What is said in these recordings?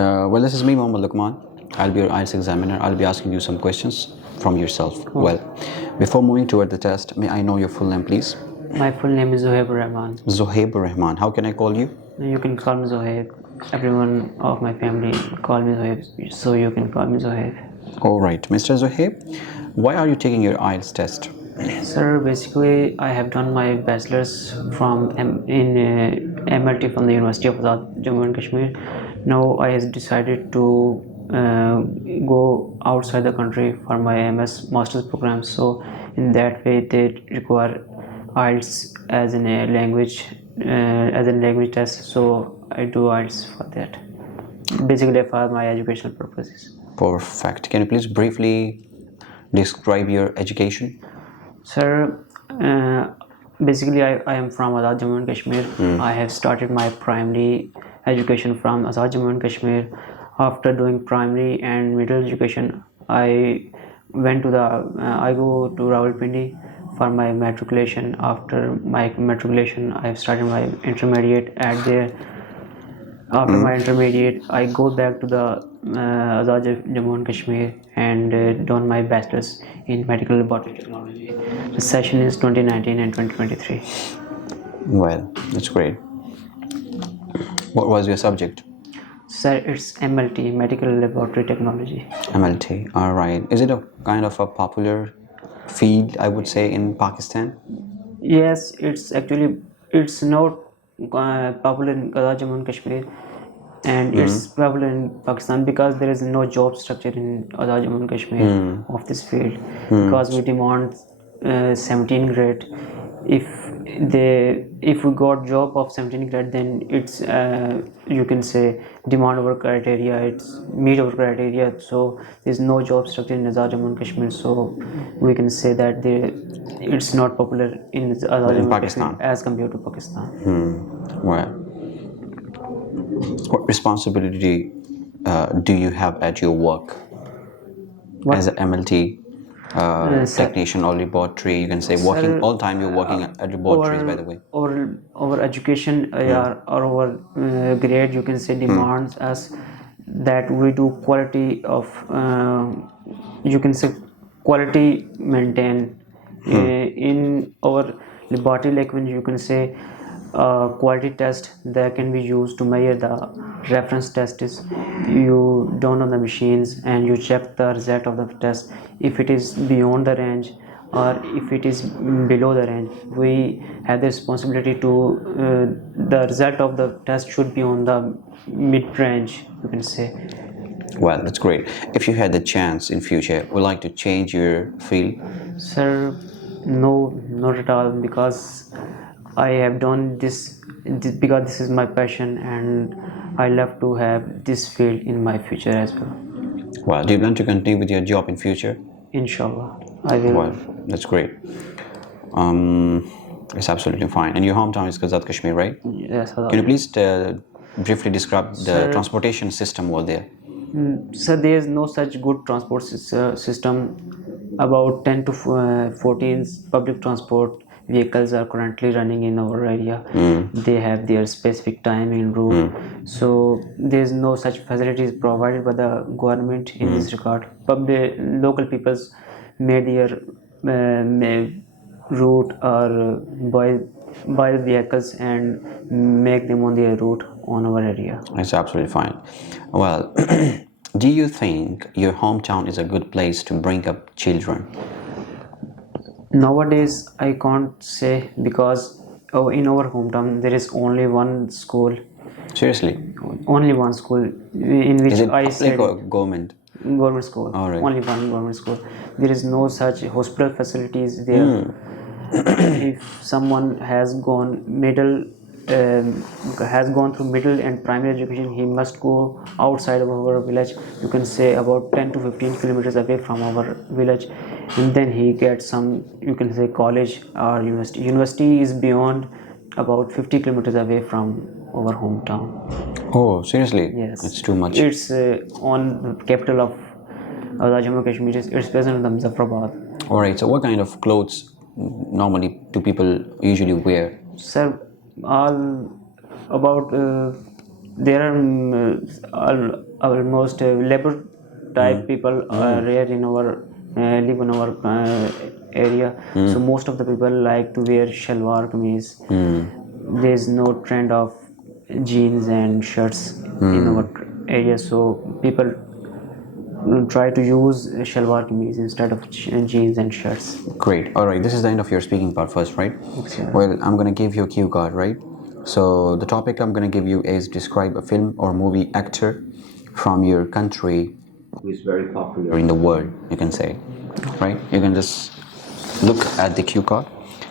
Well, this is me, Mohammad Lukman. I'll be your IELTS examiner. I'll be asking you some questions from yourself. Well, before moving toward the test, may I know your full name, please? My full name is Zohaib Rahman. Zohaib Rahman. How can I call you? You can call me Zohaib. Everyone of my family call me Zohaib, so you can call me Zohaib. All right, Mr. Zohaib, why are you taking your IELTS test? Sir, basically, I have done my bachelor's in MLT from the University of Jammu and Kashmir. Now I have decided to go outside the country for my MS Master's program. So in that way, they require IELTS as in a language test. So I do IELTS for that. Basically, for my educational purposes. Perfect. Can you please briefly describe your education? Sir, basically I am from Azad Jammu and Kashmir. I have started my primary education from Azad Jammu and Kashmir. After doing primary and middle education, I go to Rawalpindi for my matriculation. After my matriculation, I have started my intermediate at there. After my intermediate, I go back to the Azad Jammu and Kashmir and done my bachelor's in medical laboratory technology. The session is 2019 and 2023. Well, that's great. What was your subject? Sir, it's MLT, medical laboratory technology. MLT. All right. Is it a kind of a popular field, I would say, in Pakistan? Yes, it's not popular in Jammu and Kashmir, and it's popular in Pakistan because there is no job structure in Jammu and Kashmir of this field because we demand 17 grade. If we got job of 17 grade, then it's you can say demand our criteria, it's meet our criteria. So there's no job structure in Jammu and Kashmir, so we can say that it's not popular in Pakistan as compared to Pakistan. Well, what responsibility do you have at your work as an MLT technician or laboratory? You can say working all the time. You're working at laboratories, by the way. Our education or our grade, you can say, demands us that we do quality of you can say quality maintain in our laboratory. Like when you can say quality test that can be used to measure the reference test is you down on the machines and you check the result of the test. If it is beyond the range or if it is below the range, we have the responsibility to the result of the test should be on the mid range, you can say. Well, that's great. If you had the chance in future, would like to change your field? Sir, no, not at all, because I have done this because this is my passion and I love to have this field in my future as well. Well, do you plan to continue with your job in future? Inshallah, I will. Well, that's great. It's absolutely fine. And your hometown is Azad Kashmir, right? Yes. Can you please briefly describe the transportation system over there? Sir, there is no such good transport system. About 10 to 14 public transport vehicles are currently running in our area. They have their specific time and route. So there is no such facilities provided by the government in this regard. Public local peoples made their route or buy vehicles and make them on their route on our area. It's absolutely fine. Well, do you think your hometown is a good place to bring up children? Nowadays, I can't say because in our hometown there is only one school. Seriously? Only one school in which Is it I public study. or government? Government school. All right. Only one government school. There is no such hospital facilities there. If someone has gone through middle and primary education, he must go outside of our village. You can say about 10 to 15 kilometers away from our village, and then he gets some, you can say, college or university. University is beyond about 50 kilometers away from our hometown. Oh, seriously? Yes. It's too much. It's on the capital of Jammu and Kashmir. It's present in the Muzaffarabad. All right. So, what kind of clothes normally do people usually wear? Sir, all about there are almost labor type people are rare in our live in our area. So most of the people like to wear shalwar kameez. There is no trend of jeans and shirts in our area, so people try to use shalwar kameez instead of jeans and shirts. Great. All right. This is the end of your speaking part first, right? Okay. Well, I'm going to give you a cue card, right? So the topic I'm going to give you is describe a film or movie actor from your country who is very popular in the world, you can say, right? You can just look at the cue card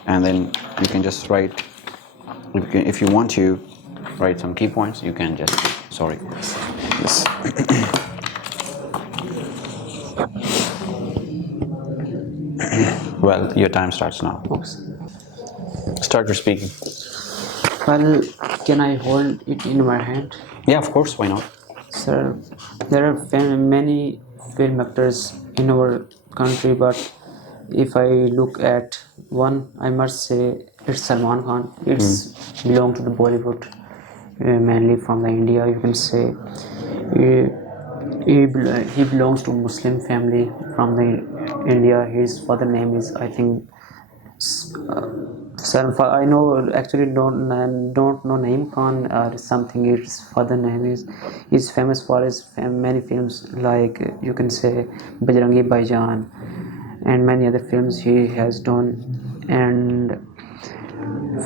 and then you can just write, if you want to write some key points, you can just, sorry. Yes. Well, your time starts now. Start your speaking. Well, can I hold it in my hand? Yeah, of course, why not? Sir, there are many film actors in our country, but if I look at one, I must say it's Salman Khan. It's belong to the Bollywood, mainly from the India. You can say he belongs to Muslim family from the India. His father name is, I think, I know actually don't know Naeem Khan or something. His father name is. He's famous for his many films like you can say Bajrangi Bhaijaan and many other films he has done. And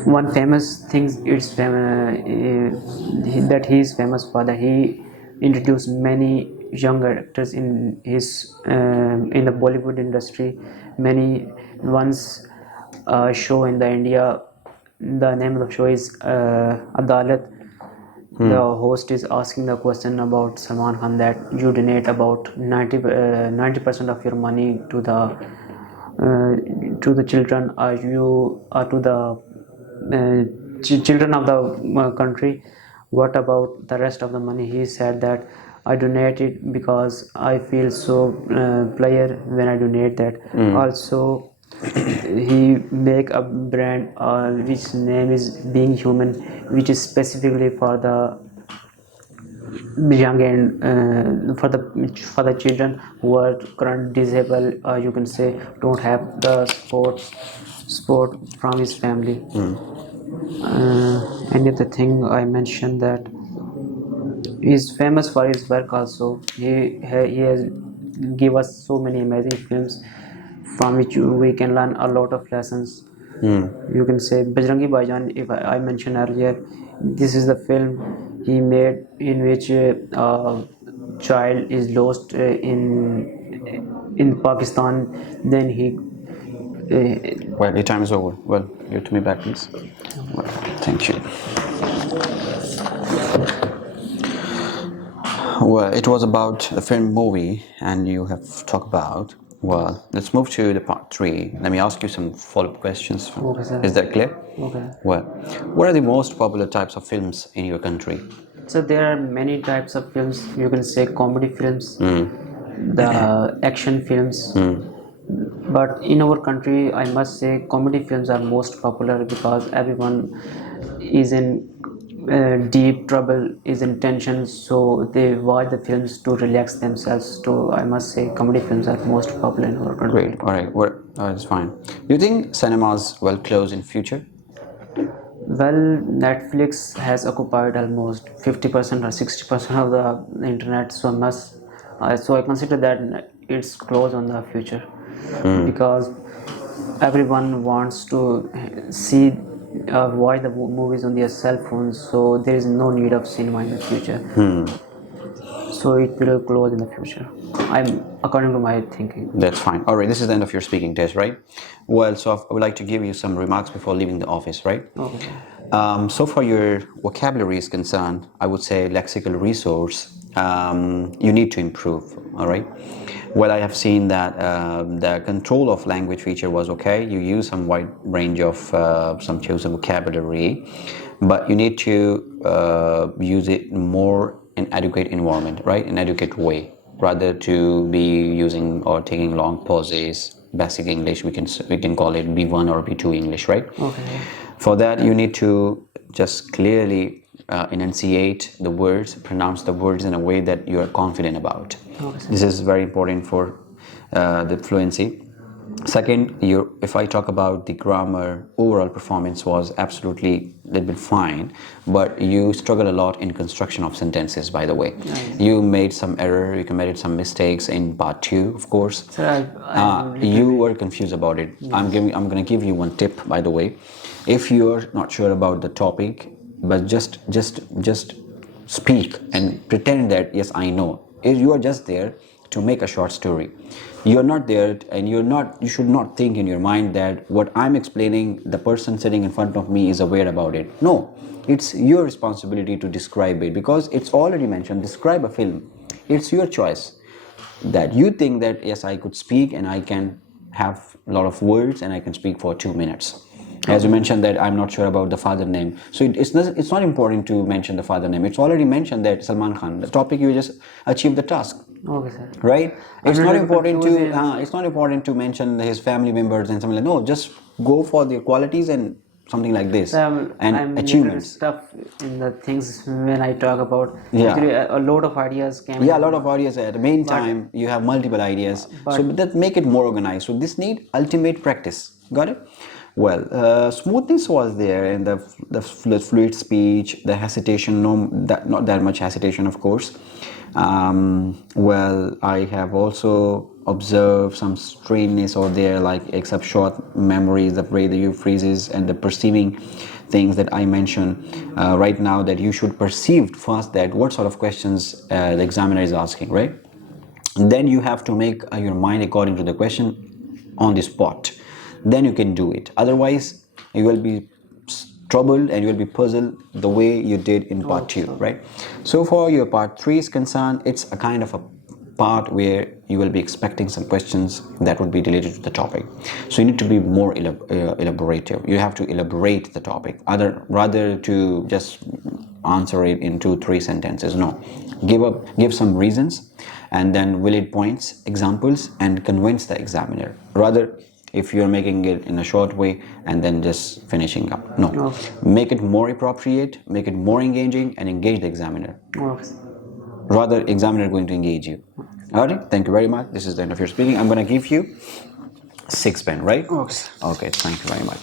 one famous thing is that he is famous for that he introduced many younger actors in his in the Bollywood industry. Many ones show in the India. The name of the show is Adalat. The host is asking the question about Salman Khan that you donate about 90% of your money to the children, to the children of the country. What about the rest of the money? He said that I donate it because I feel so player when I donate that. Also, he make a brand which name is Being Human, which is specifically for the young and for the children who are current disabled, you can say don't have the support from his family. And the thing I mentioned that he's famous for his work also. He has give us so many amazing films from which we can learn a lot of lessons. You can say Bajrangi Bhaijaan, if I mentioned earlier, this is the film he made in which a child is lost in Pakistan. Then he Well, your time is over. Well, give to me back, please. Well, thank you. Well, it was about the film movie, and you have talked about. Well, let's move to the part 3. Let me ask you some follow-up questions. Okay, sir. Is that clear? Okay. Well, what are the most popular types of films in your country? So there are many types of films. You can say comedy films, the action films. But in our country, I must say comedy films are most popular because everyone is in deep trouble, is in tension, so they watch the films to relax themselves. So I must say comedy films are most popular in our country. Great. All right. Well, that's fine. Do you think cinemas will close in future? Well, Netflix has occupied almost 50% or 60% of the internet, so I consider that it's close on the future because everyone wants to see watch the movies on their cell phones, so there is no need of cinema in the future. So it will close in the future. According to my thinking. That's fine. All right. This is the end of your speaking test, right? Well, so I would like to give you some remarks before leaving the office, right? Okay. So far your vocabulary is concerned, I would say lexical resource, you need to improve, all right? Well, I have seen that the control of language feature was okay. You use some wide range of some chosen vocabulary, but you need to use it more in adequate environment, right? In adequate way, rather to be using or taking long pauses. Basic English, we can call it B1 or B2 English, right? Okay. For that, you need to just clearly enunciate the words, pronounce the words in a way that you are confident about. Okay, sir. This is very important for the fluency. Second, if I talk about the grammar, overall performance was absolutely a little bit fine, but you struggle a lot in construction of sentences, by the way. Nice. You made some error, you committed some mistakes in part 2, of course. Sir, You were confused about it. Yes. I'm going to give you one tip, by the way. If you're not sure about the topic, but just speak and pretend that yes, I know. If you are just there to make a short story, you're not there, and you should not think in your mind that what I'm explaining, the person sitting in front of me is aware about it. No, it's your responsibility to describe it, because it's already mentioned. Describe a film. It's your choice that you think that yes, I could speak and I can have a lot of words and I can speak for 2 minutes. As you mentioned that I'm not sure about the father name, so it's not important to mention the father name. It's already mentioned that Salman Khan. The topic, you just achieve the task. Okay, sir. Right? It's not important confusing. it's not important to mention his family members and something like. No, just go for the qualities and something like this, and I'm achievements. stuff in the things when I talk about. Yeah. Actually, a lot of ideas came. Yeah, a lot of ideas at the main time. You have multiple ideas, so that make it more organized. So this need ultimate practice. Got it? Well, smoothness was there, and the fluid speech, the hesitation, not that much hesitation, of course. Well, I have also observed some strangeness over there, like except short memories, the way that you phrases and the perceiving things that I mentioned right now, that you should perceive first that what sort of questions the examiner is asking, right? And then you have to make your mind according to the question on the spot. Then you can do it. Otherwise, you will be troubled and you will be puzzled the way you did in part 2, right? So for your part 3 is concerned, it's a kind of a part where you will be expecting some questions that would be related to the topic. So you need to be more elaborative. You have to elaborate the topic, rather to just answer it in 2-3 sentences. No, give some reasons, and then bullet points, examples, and convince the examiner. Rather, if you're making it in a short way and then just finishing up. No. Make it more appropriate, make it more engaging, and engage the examiner. Okay. Rather, examiner going to engage you. Alright, thank you very much. This is the end of your speaking. I'm going to give you 6 pen, right? Okay. Okay, thank you very much.